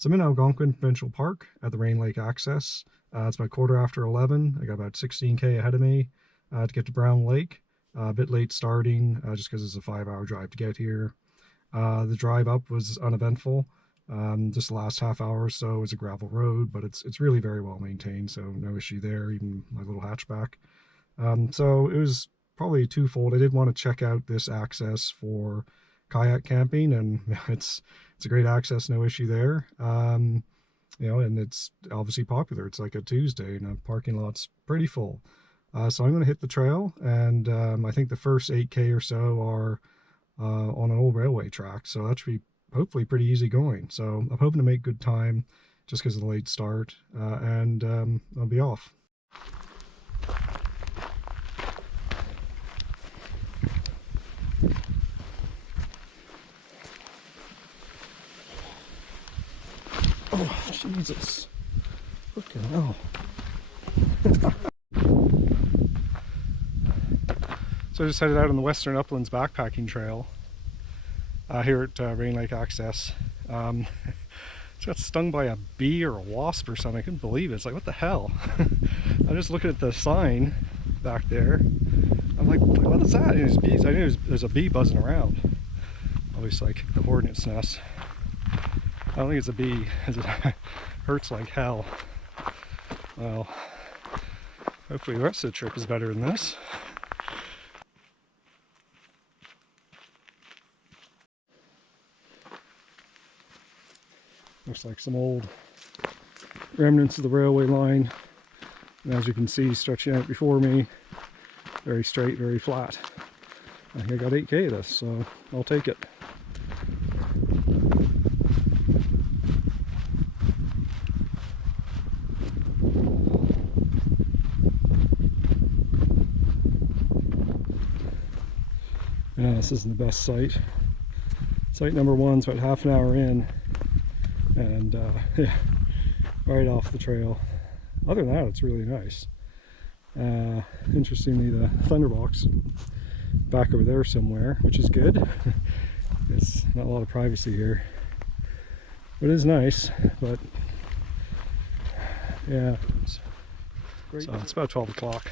So I'm in Algonquin Provincial Park at the Rain Lake access. It's about quarter after 11. I got about 16K ahead of me to get to Brown Lake. A bit late starting just because it's a 5-hour drive to get here. The drive up was uneventful. Just the last half hour or so is a gravel road, but it's really very well maintained, so no issue there, even my little hatchback. So it was probably twofold. I did want to check out this access for kayak camping, and it's a great access, no issue there. And it's obviously popular. It's like a Tuesday, and the parking lot's pretty full. So I'm going to hit the trail, and I think the first 8K or so are on an old railway track, so that should be hopefully pretty easy going. So I'm hoping to make good time just because of the late start, and I'll be off. Oh, Jesus. Fucking hell. So I just headed out on the Western Uplands backpacking trail here at Rain Lake Access. Just got stung by a bee or a wasp or something. I couldn't believe it. It's like, what the hell? I'm just looking at the sign back there. I'm like, what is that? And there's bees. I knew there's a bee buzzing around. Obviously, I kicked the hornet's nest. I don't think it's a bee, as it hurts like hell. Well, hopefully the rest of the trip is better than this. Looks like some old remnants of the railway line. And as you can see, stretching out before me, very straight, very flat. I think I got 8K of this, so I'll take it. Yeah, this isn't the best site. Site number one's about half an hour in, and yeah, right off the trail. Other than that, it's really nice. Interestingly, the Thunderbox back over there somewhere, which is good. There's not a lot of privacy here, but it is nice. But yeah, so it's about 12 o'clock,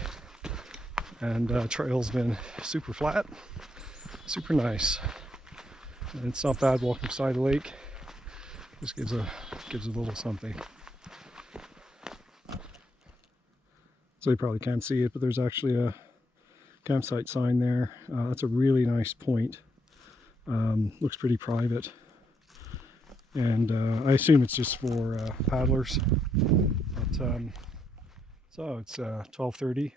and trail's been super flat, super nice. And it's not bad walking beside the lake. Just gives a little something. So you probably can't see it, but there's actually a campsite sign there. That's a really nice point. Looks pretty private, and I assume it's just for paddlers. But so it's 12:30.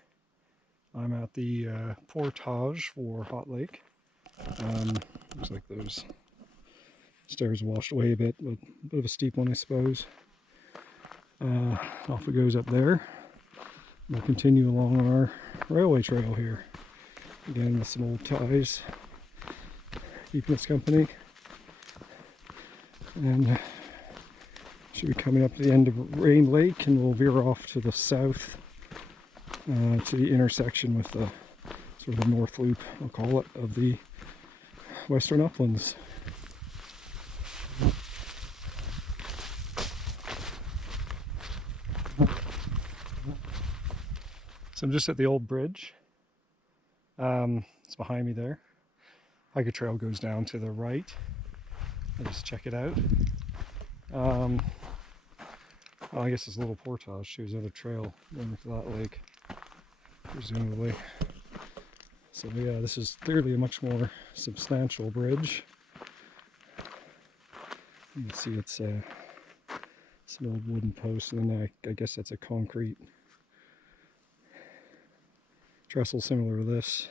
I'm at the portage for Hot Lake. Looks like those stairs washed away a bit, but a bit of a steep one, I suppose. Off it goes up there. We'll continue along on our railway trail here. Again, with some old ties keeping us company. And should be coming up to the end of Rain Lake, and we'll veer off to the south to the intersection with the sort of the north loop, I'll call it, of the Western Uplands. So I'm just at the old bridge. It's behind me there. Hiker trail goes down to the right. I'll just check it out. Well, I guess this little portage shows another trail going to that lake, presumably. So yeah, this is clearly a much more substantial bridge. You can see it's some old wooden posts, and then I guess that's a concrete trestle similar to this.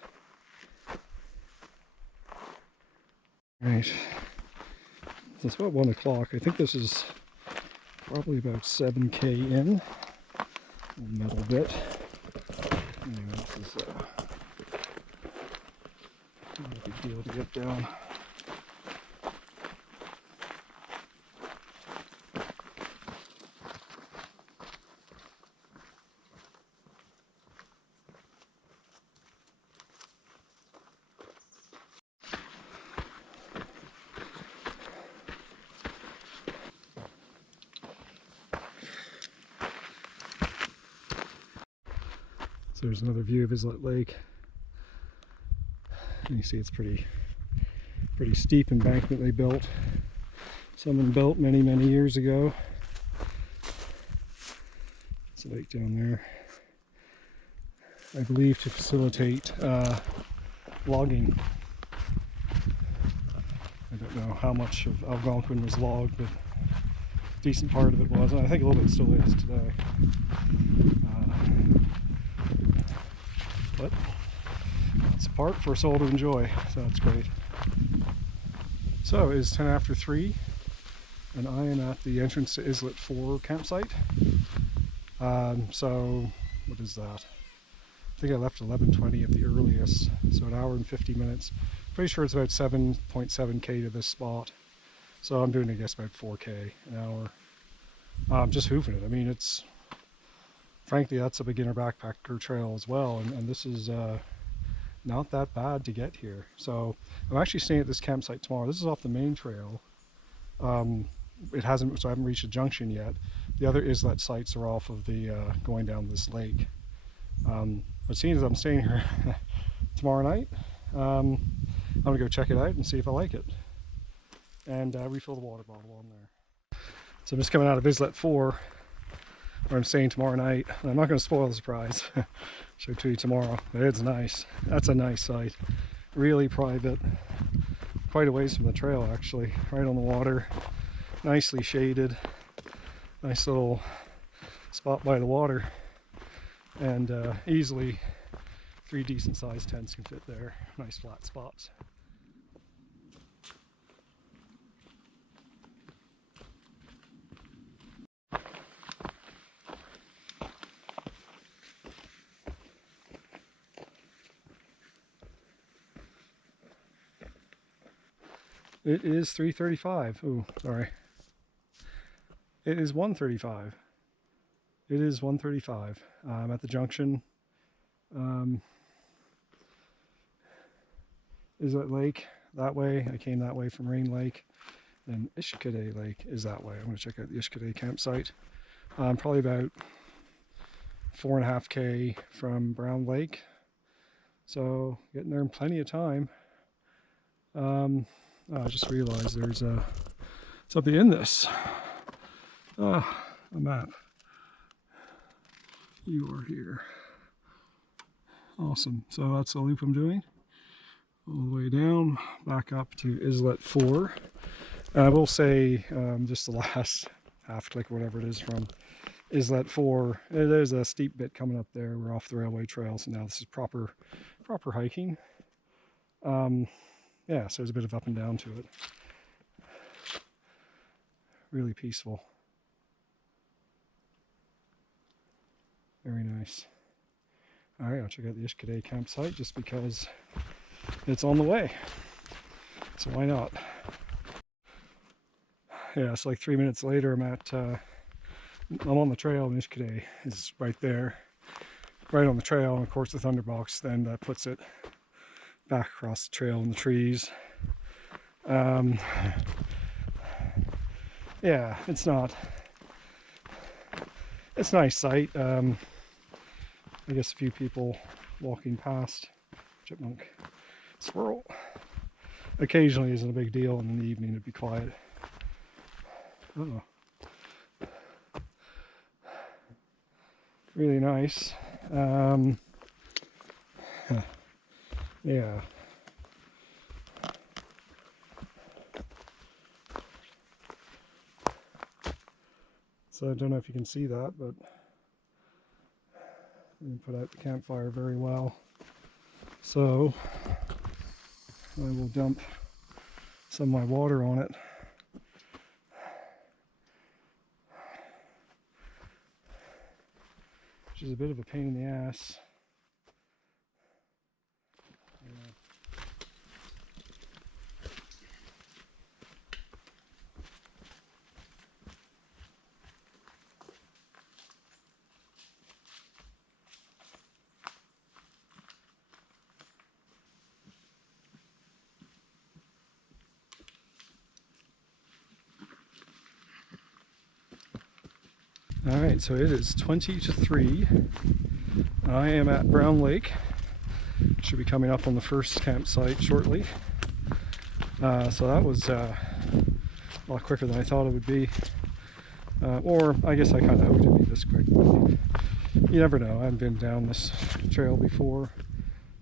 Right, so it's about 1 o'clock. I think this is probably about 7K in. Metal bit. Anyway, this is not a big deal to get down. So there's another view of Islet Lake. And you see it's pretty steep embankment they built. Someone built many, many years ago. It's a lake down there. I believe to facilitate logging. I don't know how much of Algonquin was logged, but a decent part of it was, and I think a little bit still is today. But it's a park for us all to enjoy, so that's great. So it is 10 after 3, and I am at the entrance to Islet 4 campsite. So what is that? I think I left 11:20 at the earliest, so an hour and 50 minutes. Pretty sure it's about 7.7k to this spot. So I'm doing, I guess, about 4k an hour. Just hoofing it. I mean, it's, frankly, that's a beginner backpacker trail as well, and this is not that bad to get here. So I'm actually staying at this campsite tomorrow. This is off the main trail. It hasn't, so I haven't reached a junction yet. The other Islet sites are off of the going down this lake. But seeing as I'm staying here tomorrow night, I'm gonna go check it out and see if I like it, and refill the water bottle on there. So I'm just coming out of Islet 4, where I'm staying tomorrow night. I'm not going to spoil the surprise. Show it to you tomorrow. But it's nice. That's a nice site. Really private. Quite a ways from the trail, actually. Right on the water. Nicely shaded. Nice little spot by the water. And easily 3 decent sized tents can fit there. Nice flat spots. It is 3:35. Oh, sorry. It is 1:35. It is 1:35. I'm at the junction. Islet Lake that way. I came that way from Rain Lake. And Ishkade Lake is that way. I'm going to check out the Ishkade campsite. Probably about 4.5k from Brown Lake. So getting there in plenty of time. I just realized there's something in this. A map. You are here. Awesome. So that's the loop I'm doing. All the way down, back up to Islet 4. And I will say, just the last half click or whatever it is from Islet 4, there's a steep bit coming up there. We're off the railway trail, so now this is proper hiking. Yeah, so there's a bit of up and down to it. Really peaceful. Very nice. Alright, I'll check out the Ishkade campsite just because it's on the way. So why not? Yeah, it's like 3 minutes later. I'm on the trail, and Ishkade is right there. Right on the trail, and of course the Thunderbox then puts it back across the trail in the trees. Yeah, it's a nice sight. I guess a few people walking past. Chipmunk, squirrel. Occasionally isn't a big deal, and in the evening it'd be quiet. Oh, really nice. Yeah. So I don't know if you can see that, but we put out the campfire very well. So I will dump some of my water on it. Which is a bit of a pain in the ass. Alright, so it is 20 to 3. I am at Brown Lake. Should be coming up on the first campsite shortly. So that was a lot quicker than I thought it would be. Or I guess I kind of hoped it'd be this quick. But you never know. I haven't been down this trail before.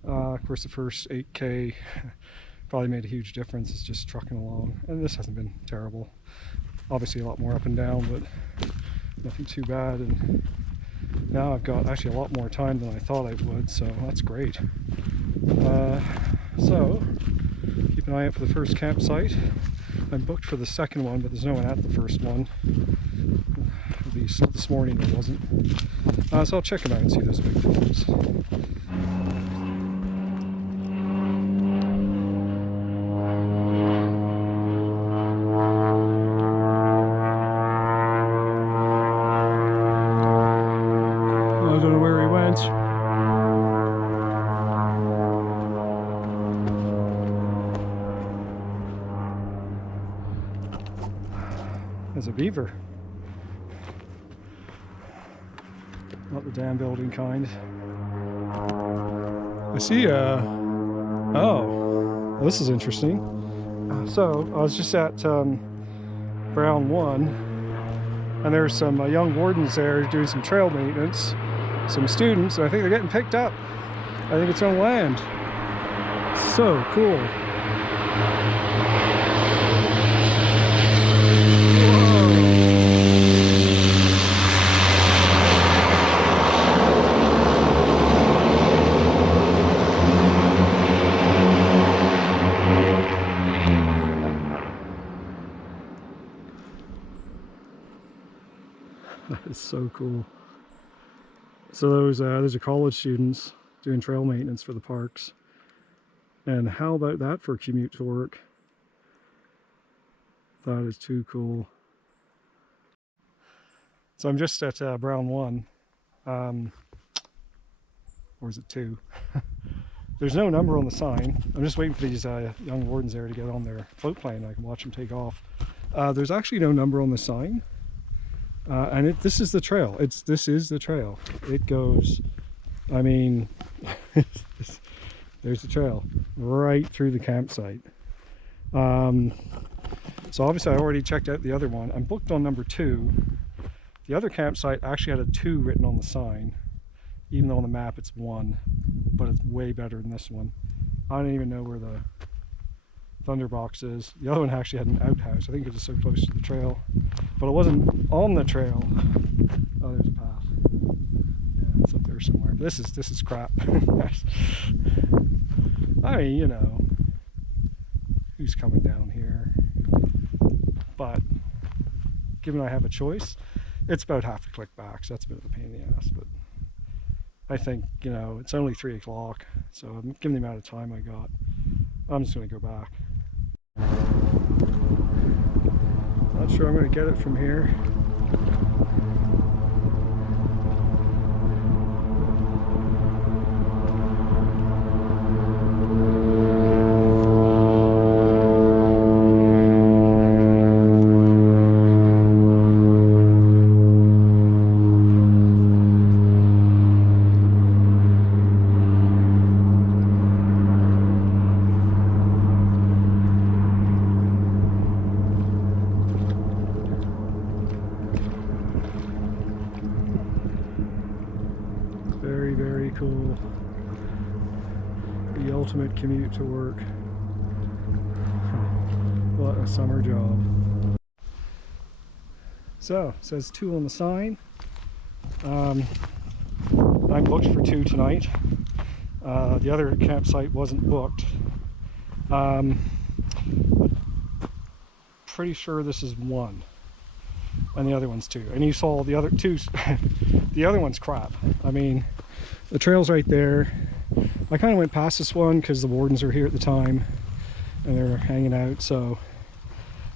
Of course, the first 8K probably made a huge difference. It's just trucking along, and this hasn't been terrible. Obviously a lot more up and down, but nothing too bad. And now I've got actually a lot more time than I thought I would, so that's great. So keep an eye out for the first campsite. I'm booked for the second one, but there's no one at the first one. At least this morning there wasn't. So I'll check them out and see if there's a big difference. I don't know where he went. There's a beaver. Not the dam building kind. I see oh, this is interesting. So I was just at Brown 1, and there's some young wardens there doing some trail maintenance, some students, and I think they're getting picked up. I think it's on land. So cool. That is so cool. So those are college students doing trail maintenance for the parks. And how about that for a commute to work? That is too cool. So I'm just at Brown 1. Or is it 2? There's no number on the sign. I'm just waiting for these young wardens there to get on their float plane. I can watch them take off. There's actually no number on the sign. And this is the trail. This is the trail. It goes, I mean, there's the trail right through the campsite. So obviously I already checked out the other one. I'm booked on number 2. The other campsite actually had a 2 written on the sign, even though on the map it's 1, but it's way better than this one. I don't even know where the Thunderbox is. The other one actually had an outhouse. I think it was so close to the trail, but it wasn't on the trail. Oh, there's a path. Yeah, it's up there somewhere. But this is crap. I mean, you know, who's coming down here? But given I have a choice, it's about half a click back, so that's a bit of a pain in the ass. But I think, you know, it's only 3 o'clock, so given the amount of time I got, I'm just going to go back. Not sure I'm going to get it from here. Very, very cool. The ultimate commute to work. What a summer job. So, it says 2 on the sign. I'm booked for 2 tonight. The other campsite wasn't booked. Pretty sure this is 1. And the other one's 2. And you saw the other 2. The other one's crap. I mean, the trail's right there. I kind of went past this one because the wardens are here at the time and they're hanging out. So,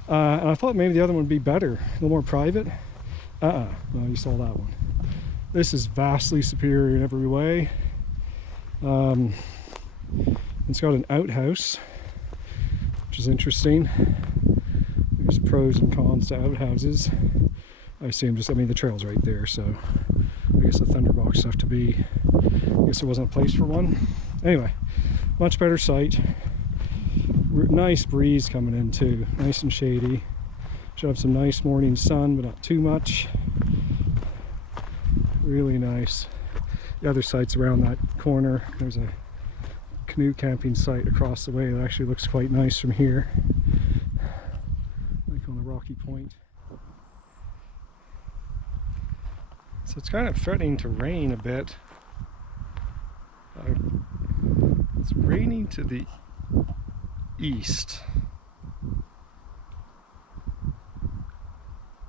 and I thought maybe the other one would be better, a little more private. No, you saw that one. This is vastly superior in every way. It's got an outhouse, which is interesting. There's pros and cons to outhouses. I assume I mean, the trail's right there, so I guess the Thunderbox have to be, I guess there wasn't a place for one. Anyway, much better sight. Nice breeze coming in too, nice and shady. Should have some nice morning sun, but not too much. Really nice. The other site's around that corner. There's a canoe camping site across the way that actually looks quite nice from here, like on the rocky point. So it's kind of threatening to rain a bit. It's raining to the east,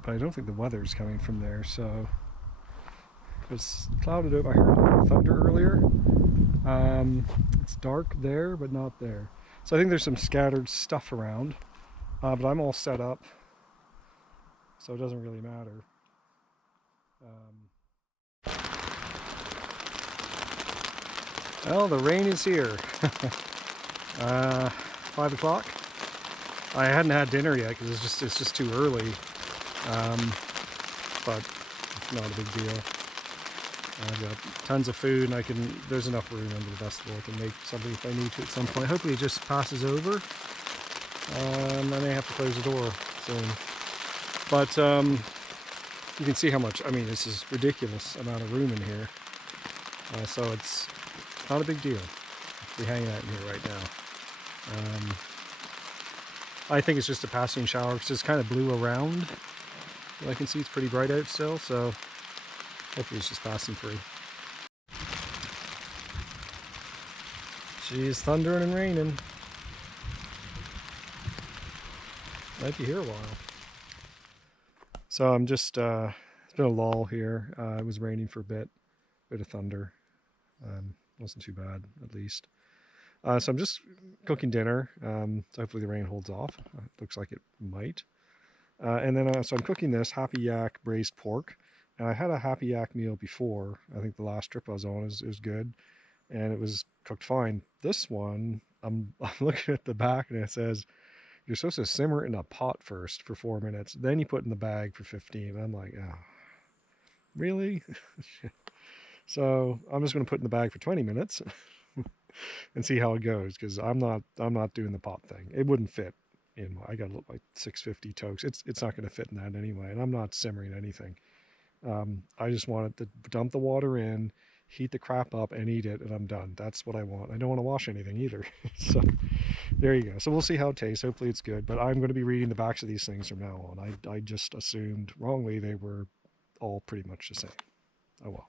but I don't think the weather's coming from there, so it's clouded up. I heard a little thunder earlier. It's dark there, but not there. So I think there's some scattered stuff around, but I'm all set up, so it doesn't really matter. Well, the rain is here. 5 o'clock. I hadn't had dinner yet because it's just too early, but it's not a big deal. I've got tons of food, and there's enough room under the vestibule. I can make something if I need to at some point. Hopefully it just passes over. I may have to close the door soon. But you can see how much, I mean, this is ridiculous amount of room in here. So it's not a big deal to be hanging out in here right now. I think it's just a passing shower because it's kind of blue around. I can see it's pretty bright out still, so hopefully it's just passing through. Geez, thundering and raining. Might be here a while. So I'm just, it's been a lull here. It was raining for a bit of thunder. Wasn't too bad, at least. So I'm just cooking dinner. So hopefully the rain holds off. Looks like it might. And then, so I'm cooking this Happy Yak braised pork. And I had a Happy Yak meal before. I think the last trip I was on, it was good. And it was cooked fine. This one, I'm looking at the back and it says, you're supposed to simmer in a pot first for 4 minutes. Then you put it in the bag for 15. And I'm like, oh, really? So I'm just going to put it in the bag for 20 minutes and see how it goes. Because I'm not doing the pot thing. It wouldn't fit in. I got like 650 tokes. It's not going to fit in that anyway. And I'm not simmering anything. I just wanted to dump the water in, heat the crap up, and eat it, and I'm done. That's what I want. I don't want to wash anything either. So there you go. So we'll see how it tastes. Hopefully it's good. But I'm going to be reading the backs of these things from now on. I just assumed wrongly they were all pretty much the same. Oh well.